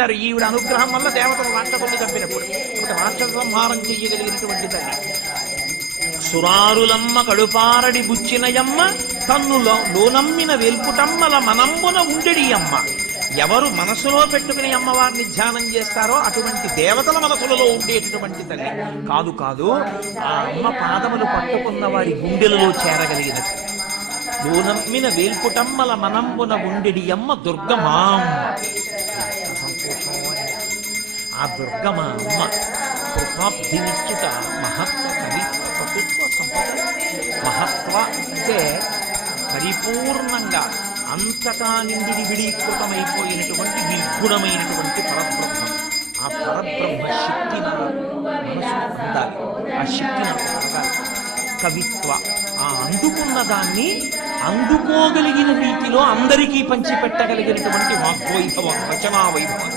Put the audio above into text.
అంటారు. ఈవిడ అనుగ్రహం వల్ల దేవతలు రాక్షసుల్ని చంపినప్పుడు రాక్షస సంహారం చెయ్యగలిగినటువంటి తల్లి. సురారులమ్మ కడుపారడి బుచ్చినయమ్మ తన్నులో లోనమ్మిన వేల్పుటమ్మల మనమ్మున ఉండెడి అమ్మ. ఎవరు మనసులో పెట్టుకుని అమ్మవారిని ధ్యానం చేస్తారో అటువంటి దేవతల మనసులలో ఉండేటటువంటి తల్లి కాదు. కాదు, ఆ అమ్మ పాదములు పట్టుకున్న వారి గుండెలలో చేరగలిగినది. లోనమ్మిన వేల్పుటమ్మల మనంబున ఉండెడి అమ్మ దుర్గమాం. సంతోషం. ఆ దుర్గమా అమ్మ కృపాబ్ధినిచ్చుట మహత్వ కవిత్వ పటుత్వ సంపద. మహత్వ అంటే పరిపూర్ణంగా అంతటా నిండి విడీకృతమైపోయినటువంటి నిర్గుణమైనటువంటి పరబ్రహ్మం. ఆ పరబ్రహ్మ శక్తి మనసులో ఉండాలి, ఆ శక్తి నాకు కలగాలి. కవిత్వ, ఆ అందుకున్న దాన్ని అందుకోగలిగిన రీతిలో అందరికీ పంచిపెట్టగలిగినటువంటి వాగ్వైభవం, రచనా వైభవం.